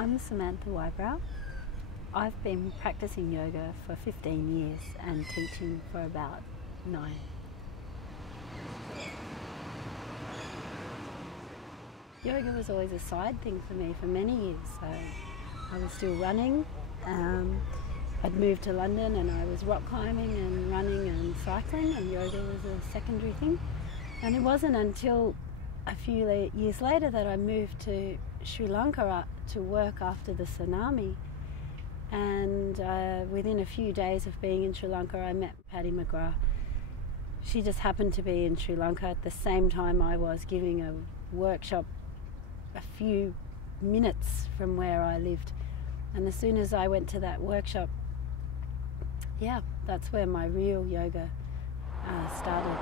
I'm Samantha Whybrow. I've been practicing yoga for 15 years and teaching for about 9. Yoga was always a side thing for me for many years. So I was still running. I'd moved to London and I was rock climbing and running and cycling, and yoga was a secondary thing. And it wasn't until a few years later that I moved to Sri Lanka to work after the tsunami. And within a few days of being in Sri Lanka, I met Patty McGrath. She just happened to be in Sri Lanka at the same time I was giving a workshop a few minutes from where I lived. And as soon as I went to that workshop, that's where my real yoga started.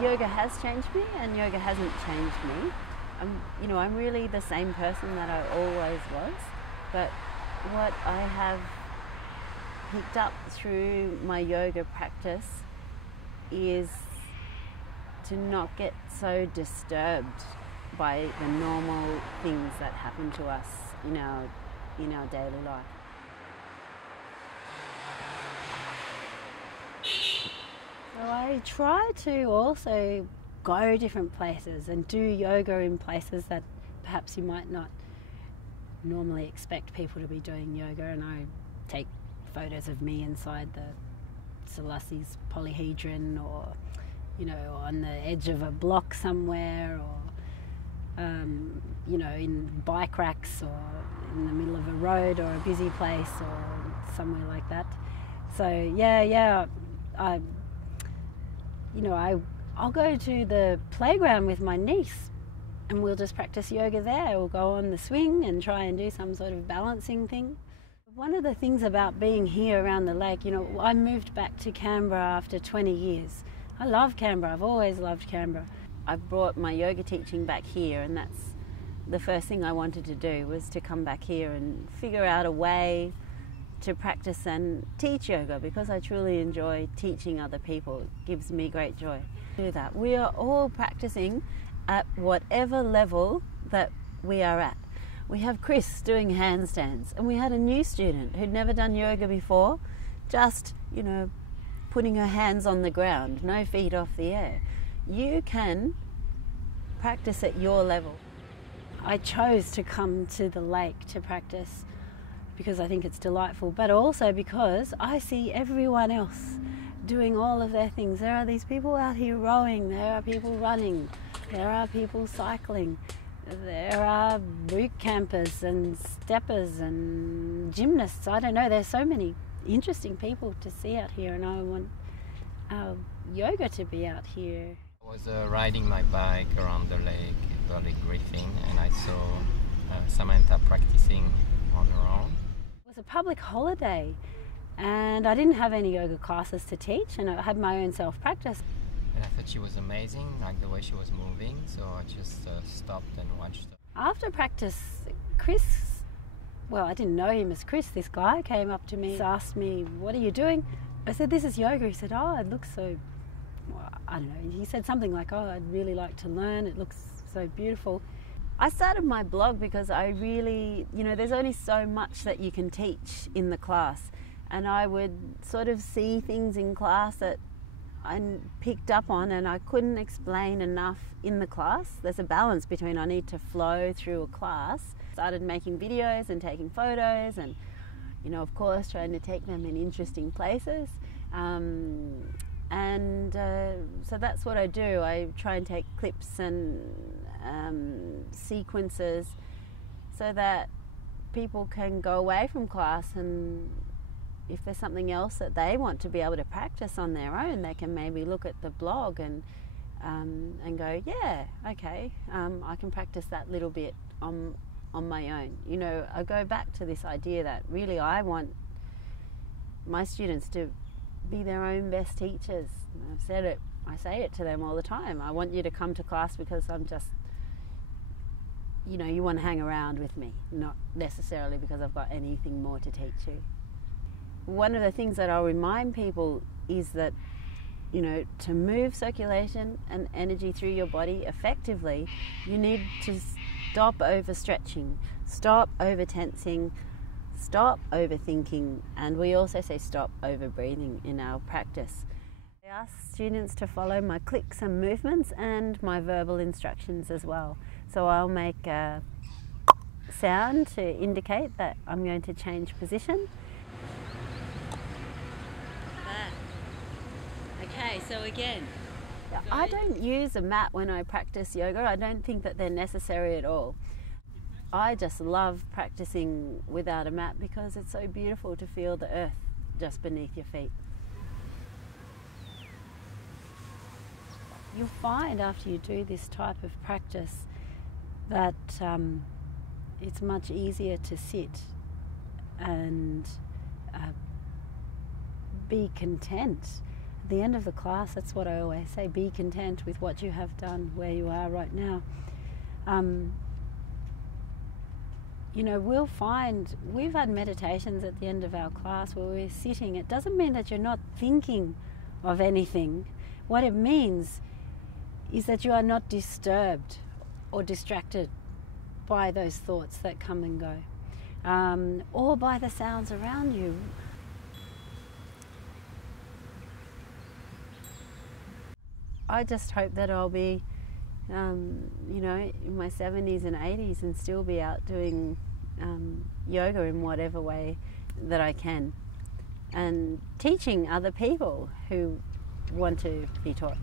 Yoga has changed me and yoga hasn't changed me. I'm really the same person that I always was, but what I have picked up through my yoga practice is to not get so disturbed by the normal things that happen to us in our daily life. So I try to also go different places and do yoga in places that perhaps you might not normally expect people to be doing yoga, and I take photos of me inside the Selasi's polyhedron, or on the edge of a block somewhere, or in bike racks, or in the middle of a road or a busy place or somewhere like that. So I'll go to the playground with my niece and we'll just practice yoga there. We'll go on the swing and try and do some sort of balancing thing. One of the things about being here around the lake, I moved back to Canberra after 20 years. I love Canberra. I've always loved Canberra. I brought my yoga teaching back here, and that's the first thing I wanted to do, was to come back here and figure out a way to practice and teach yoga, because I truly enjoy teaching other people. It gives me great joy to do that. We are all practicing at whatever level that we are at. We have Chris doing handstands, and we had a new student who'd never done yoga before, just, putting her hands on the ground, no feet off the air. You can practice at your level. I chose to come to the lake to practice because I think it's delightful, but also because I see everyone else doing all of their things. There are these people out here rowing, there are people running, there are people cycling, there are boot campers and steppers and gymnasts. I don't know, there's so many interesting people to see out here, and I want our yoga to be out here. I was riding my bike around the Lake Burley Griffin, and I saw Samantha practicing on her own. It was a public holiday and I didn't have any yoga classes to teach, and I had my own self-practice. And I thought she was amazing, like the way she was moving, so I just stopped and watched her. After practice, Chris, well, I didn't know him as Chris, this guy came up to me, asked me, "What are you doing?" I said, "This is yoga." He said, "Oh, it looks so," I don't know, he said something like, "Oh, I'd really like to learn, it looks so beautiful." I started my blog because I really, there's only so much that you can teach in the class, and I would sort of see things in class that I picked up on and I couldn't explain enough in the class. There's a balance between I need to flow through a class. Started making videos and taking photos, and of course trying to take them in interesting places. So that's what I do. I try and take clips and sequences so that people can go away from class, and if there's something else that they want to be able to practice on their own, they can maybe look at the blog and go, yeah, okay, I can practice that little bit on my own. I go back to this idea that really I want my students to be their own best teachers. I've said it, I say it to them all the time. I want you to come to class because I'm just, you want to hang around with me, not necessarily because I've got anything more to teach you. One of the things that I'll remind people is that, to move circulation and energy through your body effectively, you need to stop overstretching, stop over tensing, stop overthinking, and we also say stop over breathing in our practice. I ask students to follow my clicks and movements and my verbal instructions as well. So I'll make a sound to indicate that I'm going to change position. Okay, so again, I don't use a mat when I practice yoga. I don't think that they're necessary at all. I just love practicing without a mat because it's so beautiful to feel the earth just beneath your feet. You'll find after you do this type of practice that it's much easier to sit and be content. At the end of the class, that's what I always say, be content with what you have done, where you are right now. You know, we'll find, we've had meditations at the end of our class where we're sitting. It doesn't mean that you're not thinking of anything. What it means is that you are not disturbed or distracted by those thoughts that come and go, or by the sounds around you. I just hope that I'll be, you know, in my 70s and 80s and still be out doing yoga in whatever way that I can, and teaching other people who want to be taught.